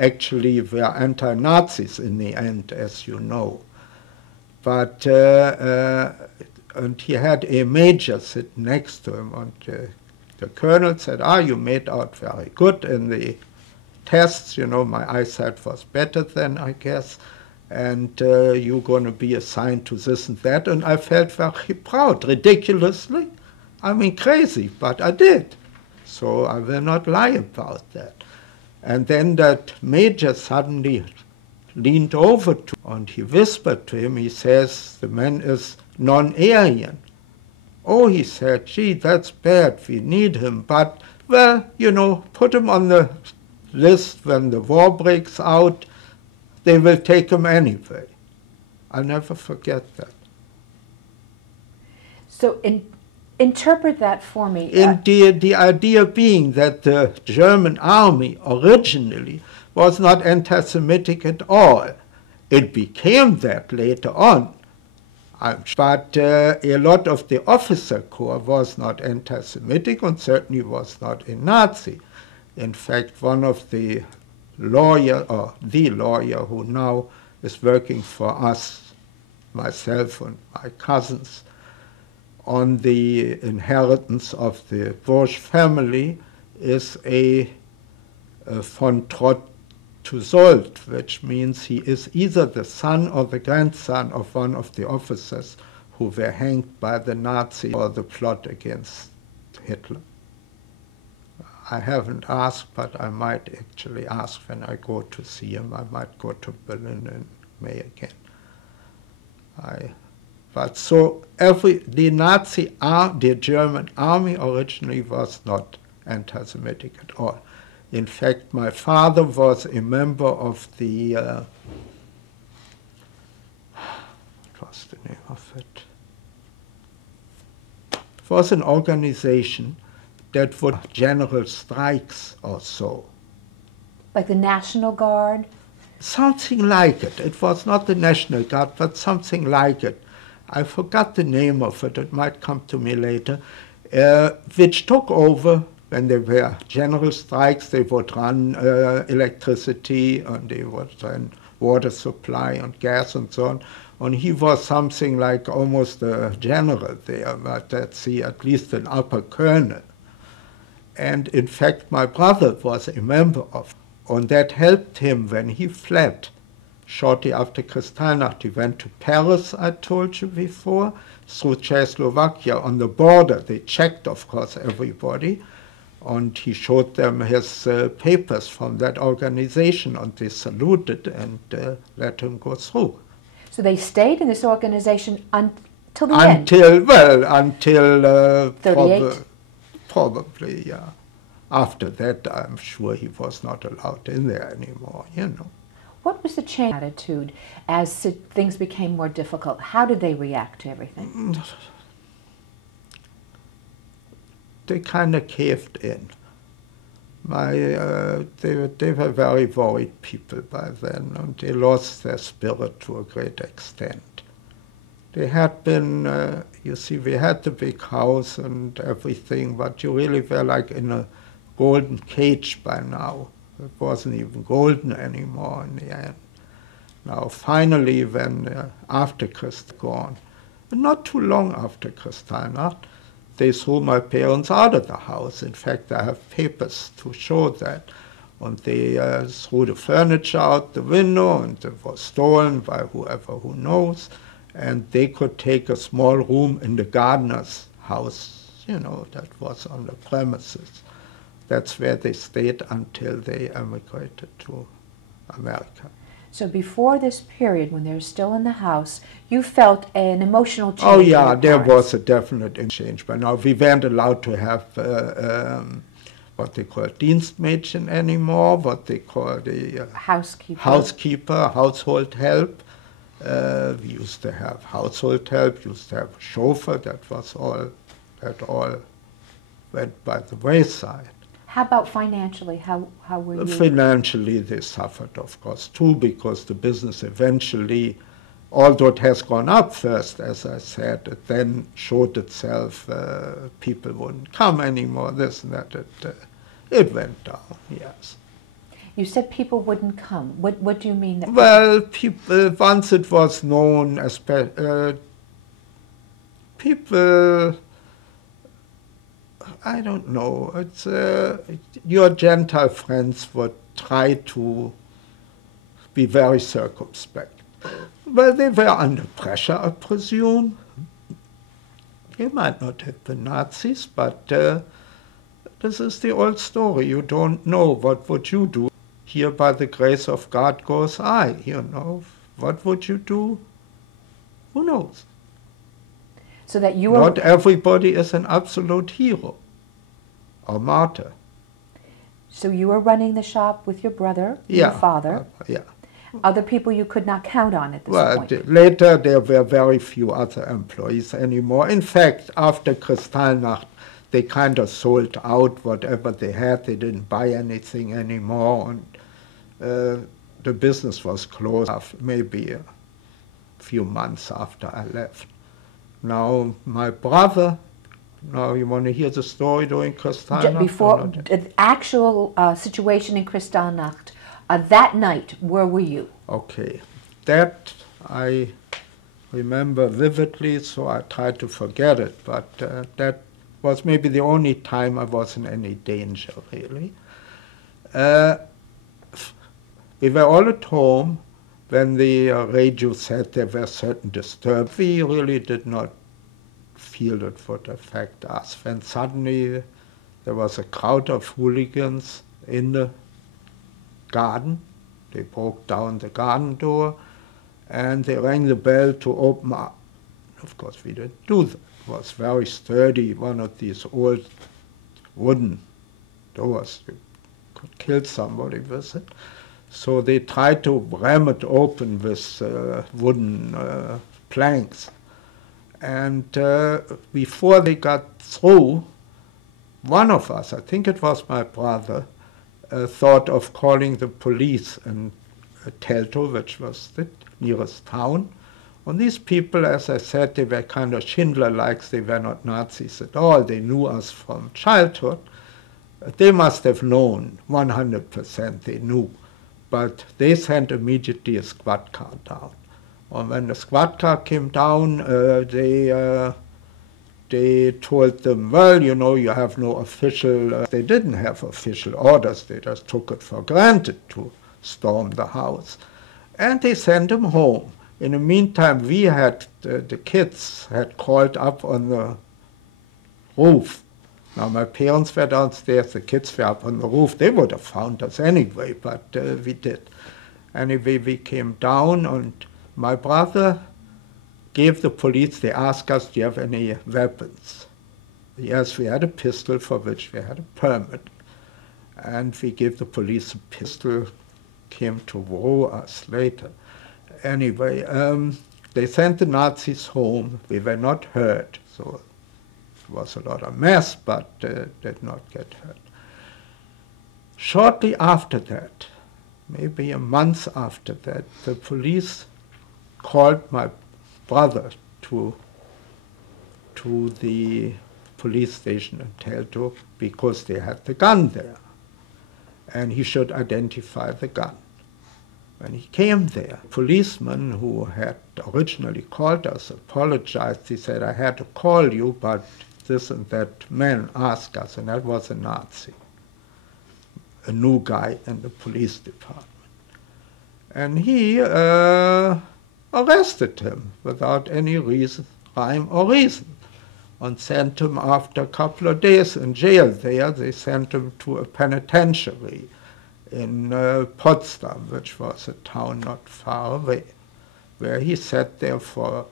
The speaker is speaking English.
actually were anti-Nazis in the end, as you know. But, and he had a major sitting next to him, and the colonel said, you made out very good in the tests, you know, my eyesight was better then, I guess, and you're going to be assigned to this and that, and I felt very proud, ridiculously. I mean, crazy, but I did. So I will not lie about that. And then that major suddenly leaned over to him, and he whispered to him, he says, the man is non-Aryan. Oh, he said, gee, that's bad, we need him, but, well, you know, put him on the list when the war breaks out, they will take him anyway. I'll never forget that. So interpret that for me. The idea being that the German army originally was not anti-Semitic at all. It became that later on. But a lot of the officer corps was not anti-Semitic and certainly was not a Nazi. In fact, one of the lawyer, or the lawyer who now is working for us, myself and my cousins, on the inheritance of the Bush family is a von Trott to Sold, which means he is either the son or the grandson of one of the officers who were hanged by the Nazis or the plot against Hitler. I haven't asked, but I might actually ask when I go to see him. I might go to Berlin in May again. But so the German army originally was not anti-Semitic at all. In fact, my father was a member of the, what was the name of it? It was an organization that would general strikes or so. Like the National Guard? Something like it. It was not the National Guard, but something like it. I forgot the name of it. It might come to me later. Which took over when there were general strikes. They would run electricity, and they would run water supply and gas and so on. And he was something like almost a general there, but let's see, at least an upper colonel. And in fact, my brother was a member of, and that helped him when he fled. Shortly after Kristallnacht, he went to Paris, I told you before, through Czechoslovakia on the border. They checked, of course, everybody, and he showed them his papers from that organization, and they saluted and let him go through. So they stayed in this organization until the end? Until 38? Probably, yeah. After that, I'm sure he was not allowed in there anymore, you know. What was the change in attitude as things became more difficult? How did they react to everything? They kind of caved in. They were very worried people by then, and they lost their spirit to a great extent. They had been, you see, we had the big house and everything, but you really were like in a golden cage by now. It wasn't even golden anymore in the end. Now, finally, when after Kristallnacht gone, not too long after Kristallnacht, they threw my parents out of the house. In fact, I have papers to show that. And they threw the furniture out the window, and it was stolen by whoever who knows. And they could take a small room in the gardener's house, you know, that was on the premises. That's where they stayed until they emigrated to America. So before this period, when they were still in the house, you felt an emotional change? Oh yeah, there was a definite change. But now we weren't allowed to have what they call Dienstmädchen anymore, what they call the housekeeper, household help. We used to have household help, used to have a chauffeur. That all went by the wayside. How about financially? How were you? Financially, they suffered, of course, too, because the business eventually, although it has gone up first, as I said, it then showed itself, people wouldn't come anymore, this and that. It went down, yes. You said people wouldn't come. What do you mean? That Well, people, once it was known, people, I don't know, it's, your Gentile friends would try to be very circumspect. Well, they were under pressure, I presume. They might not have been Nazis, but this is the old story. You don't know. What would you do? Here, by the grace of God, goes I, you know. What would you do? Who knows? So that you were... Not everybody is an absolute hero or martyr. So you were running the shop with your brother, your father. Yeah. Other people you could not count on at this point. Well, later there were very few other employees anymore. In fact, after Kristallnacht, they kind of sold out whatever they had. They didn't buy anything anymore, and the business was closed maybe a few months after I left. Now, my brother, now you want to hear the story during Kristallnacht? Before the actual situation in Kristallnacht, that night, where were you? Okay, that I remember vividly, so I tried to forget it, but that was maybe the only time I was in any danger, really. We were all at home when the radio said there were certain disturbances. We really did not feel it would affect us. When suddenly there was a crowd of hooligans in the garden. They broke down the garden door and they rang the bell to open up. Of course, we didn't do that. It was very sturdy, one of these old wooden doors. You could kill somebody with it. So they tried to ram it open with wooden planks. And before they got through, one of us, I think it was my brother, thought of calling the police in Teltow, which was the nearest town. And these people, as I said, they were kind of Schindler-likes. They were not Nazis at all. They knew us from childhood. They must have known, 100% they knew. But they sent immediately a squad car down. And when the squad car came down, they told them, well, you know, you have no official... they didn't have official orders. They just took it for granted to storm the house. And they sent them home. In the meantime, we had, the kids had crawled up on the roof. Now, my parents were downstairs, the kids were up on the roof. They would have found us anyway, but we did. Anyway, we came down, and my brother gave the police, they asked us, do you have any weapons? Yes, we had a pistol for which we had a permit. And we gave the police a pistol, came to row us later. Anyway, they sent the Nazis home. We were not hurt, so it was a lot of mess, but did not get hurt. Shortly after that, maybe a month after that, the police called my brother to the police station in Teltow because they had the gun there, and he should identify the gun. When he came there, a policeman who had originally called us apologized. He said, I had to call you, but this and that man asked us, and that was a Nazi, a new guy in the police department. And he arrested him without any reason, rhyme or reason, and sent him after a couple of days in jail there. They sent him to a penitentiary in Potsdam, which was a town not far away, where he sat there for